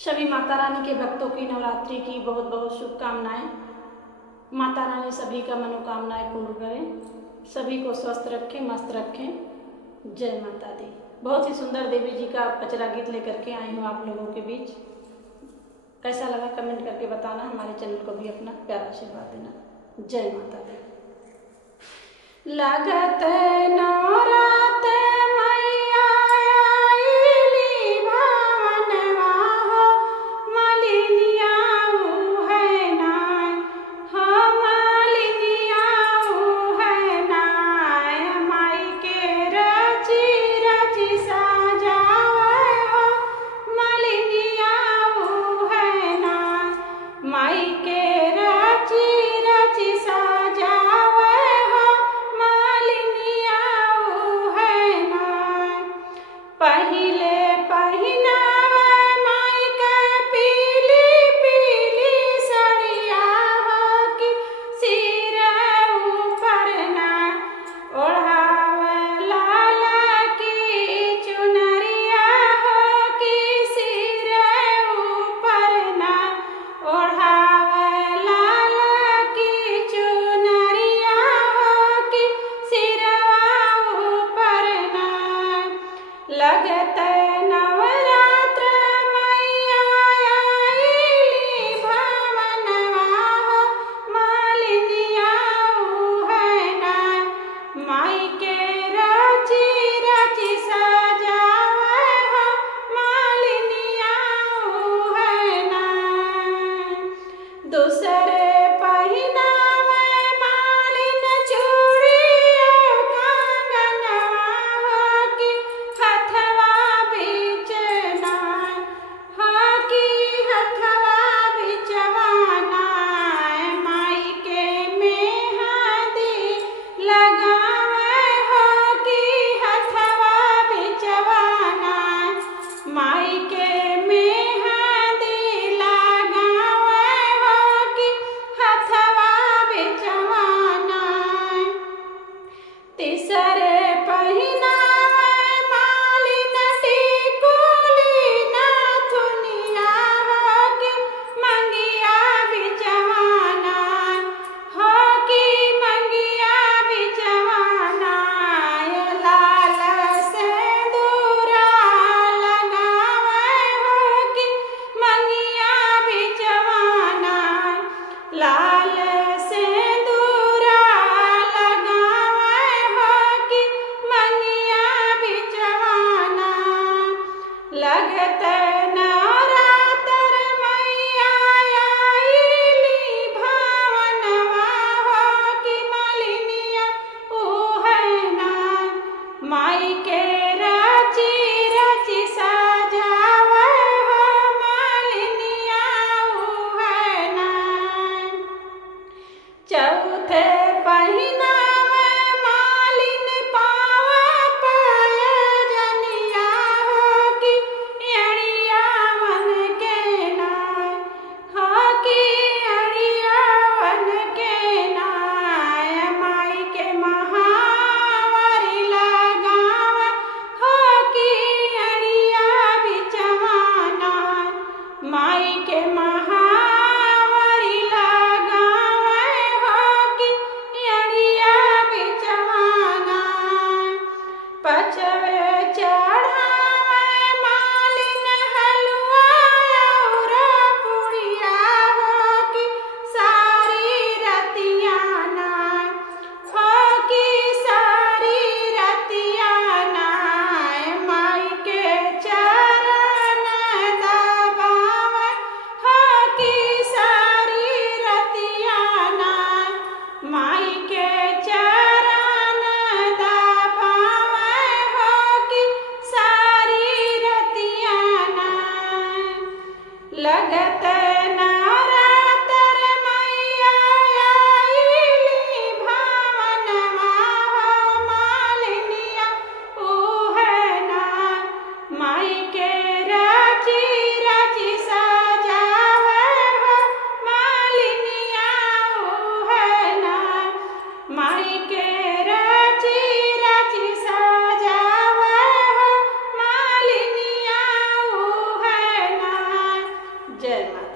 सभी माता रानी के भक्तों की नवरात्रि की बहुत बहुत शुभकामनाएं। माता रानी सभी का मनोकामनाएं पूर्ण करें, सभी को स्वस्थ रखें, मस्त रखें। जय माता दी। बहुत ही सुंदर देवी जी का पचरा गीत लेकर के आई हूँ आप लोगों के बीच। कैसा लगा कमेंट करके बताना, हमारे चैनल को भी अपना प्यार आशीर्वाद देना। जय माता दी। लगत नवरात मैया आईली भवनवा हो, मालिनिया ऊ है नाय, हो मालिनिया ऊ है नाय। माई के रची रची सजावे हो, मालिनिया ऊ है नाय। माई के रची रची सजावे हो, मालिनिया ऊ है नाय। पहिले पहिनावे माई के पीली पीली सड़िया हो, कि सिर ऊपर ना ओढ़ावे लाल की चुनरिया हो, कि सिर ऊपर ना ओढ़ावे लाल की चुनरिया हो, कि सिरवा ऊपर ना। लगत नवरात्र मैया आईली भवनवा हो, मालिनिया ऊ है नाय। माई के रची रची सजावे हो, मालिनिया ऊ है नाय। दूसरे पहिनावे मालिन चूड़िया कंगनवा हो, कि हथवा बीच नाय, हो कि हथवा बीचवा नाय। माई के मेहंदी लगावे हो, कि हथवा बीचवा नाय। माई के मेहंदी लगावे हो, कि हथवा बीचवा नाय। तीसरे पहिनावे मालिन टिकुली नाथुनिया हो, कि मंगिया बिचवा नाय, हो कि मंगिया बिचवा नाय। लाल सिंदूरा लगावे हो, कि मंगिया बिचवा नाय। लाल सिंदूरा लगावे हो, कि मंगिया बिचवा नाय। लगत नवरात्र मैया आईली भवनवा हो, कि मालिनिया ऊ है नाय। माई के रची रची सजावे हो, मालिनिया ऊ है नाय। चौथे पहिनावे मालिन पावे पायजनिया हो, कि अड़िया मन के नाय, हो कि अड़िया मन के नाय। माई के महावारी लगावे हो, कि अड़िया बिचवा नाय। माई के महावारी लगावे हो, कि अड़िया बिचवा नाय। पचवे चढ़ावे मालिन हलवा और पुड़िया हो, कि सारी रतिया नाय, हो कि सारी रतिया नाय। माई के चरण दबावे हो, कि सारी रतिया नाय। माई के चरण दबावे हो, कि सारी रतिया नाय। लगत नवरात्र मैया आईली भवनवा हो, मालिनिया ऊ है नाय। माई के रची रची सजावे हो, मालिनिया ऊ है नाय। माई के रची रची सजावे हो, मालिनिया ऊ है नाय। जय माता।